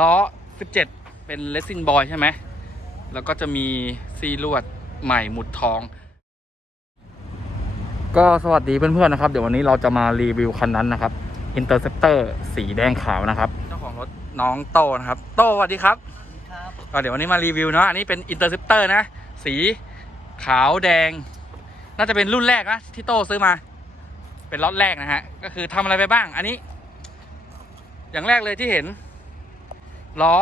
ล้อ 17 เป็นเลสซินบอยใช่ไหม แล้วก็จะมีซีลวดใหม่หมุดทอง ก็สวัสดีเพื่อนๆนะครับ เดี๋ยววันนี้เราจะมารีวิวคันนั้นนะครับ Interceptor สีแดงขาวนะครับ เจ้าของรถน้องโตนะครับ โตสวัสดีครับครับก็เดี๋ยววันนี้มารีวิวเนาะ อันนี้เป็น Interceptor นะ สีขาวแดง น่าจะเป็นรุ่นแรกนะที่โตซื้อมา เป็นล็อตแรกนะฮะ ก็คือทำอะไรไปบ้าง อันนี้ อย่างแรกเลยที่เห็น ล้อ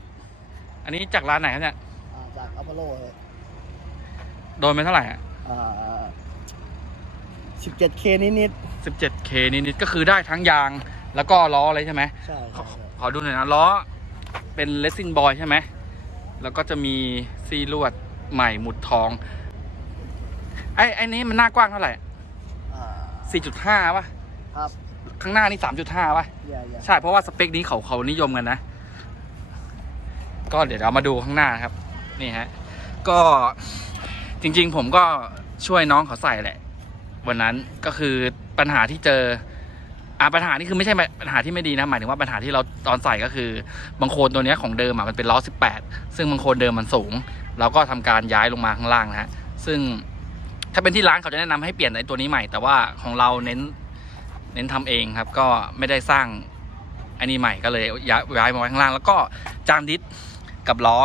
17อันนี้จากร้านไหนครับเนี่ยอ่าจากอัพโลเลยโดนไปเท่าไหร่ฮะอ่า 17K นิด 17K นิดๆก็คือได้ทั้งยางแล้วก็ล้อเลยใช่ไหมๆใช่ขอใช่ขอดูหน่อยนะล้อเป็นเลสซินบอยใช่ไหมแล้วก็จะมีซีลวดใหม่หมุดทอง ไอ้ไอ้นี้มันหน้ากว้างเท่าไหร่อ่า4.5ป่ะ ครับข้างหน้านี่3.5ป่ะ อย่าอย่าใช่เพราะว่าสเปคนี้เขาเขานิยมกันนะ ก็เดี๋ยวเรามาดูข้างหน้าครับ นี่ฮะ ก็จริงๆ ผมก็ช่วยน้องเขาใส่แหละ วันนั้นก็คือปัญหาที่เจออ่าปัญหานี่คือไม่ใช่ปัญหาที่ไม่ดีนะหมายถึงว่าปัญหาที่เราตอนใส่ก็คือ บางโคนตัวนี้ของเดิมอะมันเป็นล้อ 18 ซึ่งบางโคนเดิมมันสูง เราก็ทำการย้ายลงมาข้างล่างนะฮะซึ่งถ้าเป็นที่ร้านเขาจะแนะนำให้เปลี่ยนไอ้ตัวนี้ใหม่ แต่ว่าของเราเน้นเน้นทำเองครับ ก็ไม่ได้สร้างอันนี้ใหม่ก็เลยย้ายย้ายมาไว้ข้างล่าง แล้วก็จานดิส กับล้อ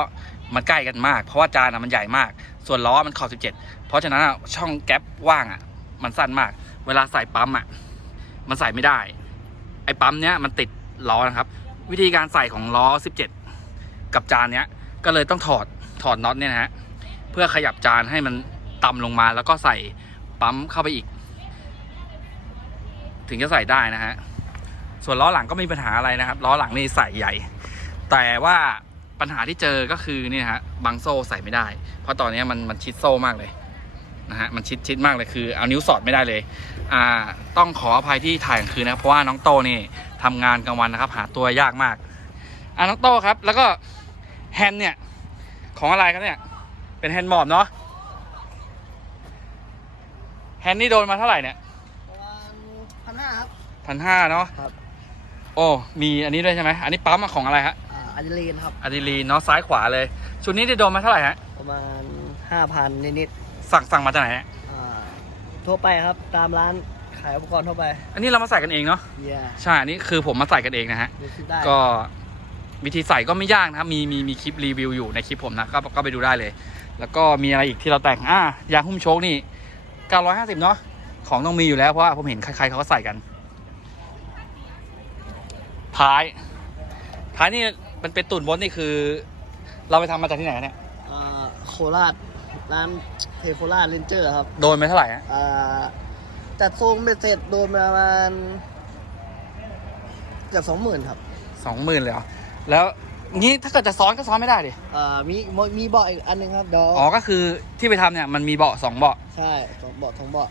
มันใกล้กันมาก เพราะว่าจานอะมันใหญ่มาก ส่วนล้อมันขอบ17 เพราะฉะนั้นช่องแก๊ปว่างอะ มันสั้นมาก เวลาใส่ปั๊มอะ มันใส่ไม่ได้ ไอ้ปั๊มเนี้ยมันติดล้อนะครับ วิธีการใส่ของล้อ 17 กับจานเนี้ย ก็เลยต้องถอดถอดน็อตเนี่ยนะฮะ เพื่อขยับจานให้มันต่ำลงมาแล้วก็ใส่ปั๊มเข้าไปอีก ถึงจะใส่ได้นะฮะ ส่วนล้อหลังก็ไม่มีปัญหาอะไรนะครับ ล้อหลังนี่ใส่ใหญ่ แต่ว่า ปัญหาที่เจอก็คือนี่นะฮะบางโซ่ใส่ไม่ได้ เพราะตอนนี้มันมันชิดโซ่มากเลยนะฮะมันชิดชิดมากเลยคือเอานิ้วสอดไม่ได้เลยอ่าต้องขออภัยที่ถ่ายกลางคืนนะครับเพราะว่าน้องโตนี่ทำงานกลางวันนะครับ หาตัวยากมากอ่าน้องโตครับ แล้วก็แฮนด์เนี่ยของอะไรครับเนี่ยเป็นแฮนด์มอบเนาะแฮนด์นี่โดนมาเท่าไหร่เนี่ยประมาณพันห้าครับพันห้าเนาะครับโอ้มีอันนี้ด้วยใช่ไหมอันนี้ปั๊มของอะไรฮะ อ่าอะดรีนาลีนครับ อะดรีลีนเนาะซ้ายขวาเลย ชุดนี้ได้โดนมาเท่าไหร่ฮะ ประมาณ 5,000 นิดสั่งสั่งมาจากไหนฮะ ๆอ่าทั่วไปครับ ตามร้านขายอุปกรณ์ทั่วไปอันนี้เรามาใส่กันเองเนาะ เยี่ยใช่ อันนี้คือผมมาใส่กันเองนะฮะ ดูคลิปได้ก็วิธีใส่ก็ไม่ยากนะครับ มีมีมีคลิปรีวิวอยู่ในคลิปผมนะ ก็ก็ไปดูได้เลย แล้วก็มีอะไรอีกที่เราแต่ง อ่ายางหุ้มโชคนี่ 950 เนาะ ของต้องมีอยู่แล้วเพราะว่าผมเห็นใครๆเขาก็ใส่กัน ท้าย ท้ายนี่ มันเป็นตุ่นบดนี่คือ เราไปทำมาจากที่ไหนเนี่ยอ่าโคราชร้านเทโคราชเลนเจอร์ครับโดนไปเท่าไหร่ฮะอ่าจัดทรงเบ็ดเสร็จโดนประมาณเกือบสองหมื่นครับสองหมื่นเลยเหรอแล้วงี้ถ้าเกิดจะซ้อนก็ซ้อนไม่ได้ดิอ่ามีมีมีเบาะอีกอันหนึงครับเดี๋ยวอ๋อก็คือที่ไปทำเนี่ยมันมีเบาะสองเบาะใช่สองเบาะสองเบาะ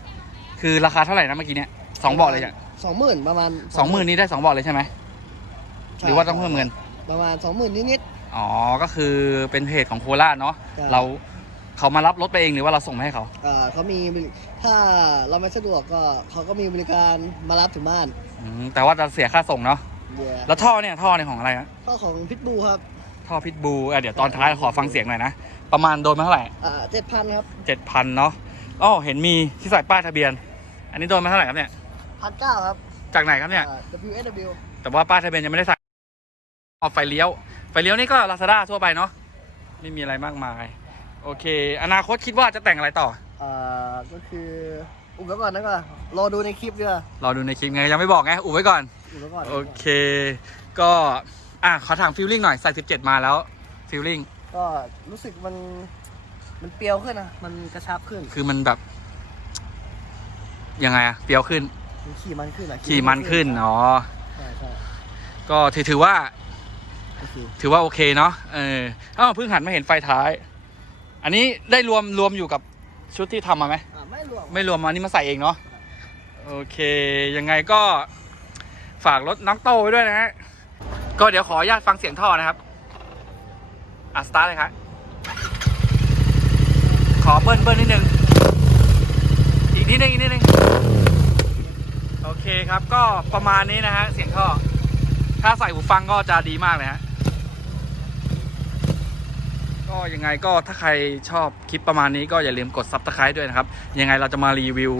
คือราคาเท่าไหร่นะเมื่อกี้เนี่ยสองเบาะเลยเนี่ยสองหมื่นประมาณสองหมื่นนี้ได้สองเบาะเลยใช่ไหมใช่หรือว่าต้องเพิ่มเงิน ประมาณสองหมื่นนิด อ๋อ ก็คือเป็นเพจของโคราชเนาะ ใช่ เราเขามารับรถไปเองหรือว่าเราส่งมาให้เขาๆอ่าเขามีบริถ้าเราไม่สะดวกก็เขาก็มีบริการมารับถึงบ้านอืม แต่ว่าจะเสียค่าส่งเนาะเย่แล้วท่อเนี่ยท่อเนี่ยของอะไรฮะข้อของพิทบูครับท่อพิทบูอะเดี๋ยวตอนท้ายขอฟังเสียงหน่อยนะ ประมาณโดนมาเท่าไหร่อ่าเจ็ดพันครับ เจ็ดพันเนาะอ๋อเห็นมีที่ใส่ป้ายทะเบียน อันนี้โดนมาเท่าไหร่ครับเนี่ยพันเก้าครับจากไหนครับเนี่ย อ่า WSW แต่ว่าป้ายทะเบียนยังไม่ได้ใส่ เอาไฟเลี้ยว ไฟเลี้ยวนี่ก็ลาซาด้าทั่วไปเนาะไม่มีอะไรมากมาย โอเค อนาคตคิดว่าจะแต่งอะไรต่ออ่าก็คืออุบไว้ก่อนนะก็รอดูในคลิปดีกว่ารอดูในคลิปไงยังไม่บอกไงอุบไว้ก่อน อุบไว้ก่อนโอเค ก็อะขอถามฟิลลิ่งหน่อยใส่17 มาแล้วฟิลลิ่งก็รู้สึกมันมันเปรียวขึ้นนะมันกระชับขึ้นคือมันแบบยังไงอะเปรียวขึ้นมันขี่มันขึ้นอะขี่มันขึ้นอ๋อใช่ใช่ก็ถือถือว่าโอเค ถือว่าโอเคเนาะเอออ้าวเพิ่งหันมาเห็นไฟท้าย อันนี้ได้รวมรวมอยู่กับชุดที่ทำมาไหมอ่าไม่รวมไม่รวมอันนี้มาใส่เองเนาะโอเคยังไงก็ฝากรถน้องโตไว้ด้วยนะฮะก็เดี๋ยวขออนุญาตฟังเสียงท่อนะครับอะสตาร์ทเลยครับขอเบิ้ลเบิ้ลนิดนึงอีกนิดนึงอีกนิดนึงโอเคครับก็ประมาณนี้นะฮะเสียงท่อถ้าใส่หูฟังก็จะดีมากเลยฮะ ก็ยังไงก็ถ้าใครชอบคลิปประมาณนี้ก็อย่าลืมกดซับสไคร b e ด้วยนะครับ ยังไงเราจะมารีวิว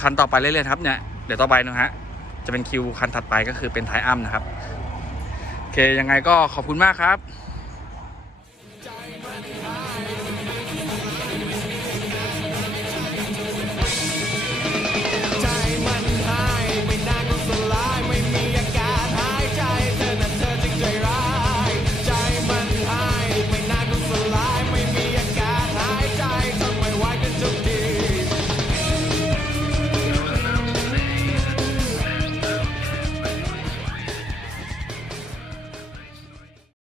คันต่อไปเรื่อยๆครับเนี่ยเดี๋ยวต่อไปนะฮะจะเป็นคิวคันถัดไปก็คือเป็นไทอัมนะครับโอเคยังไงก็ขอบคุณมากครับ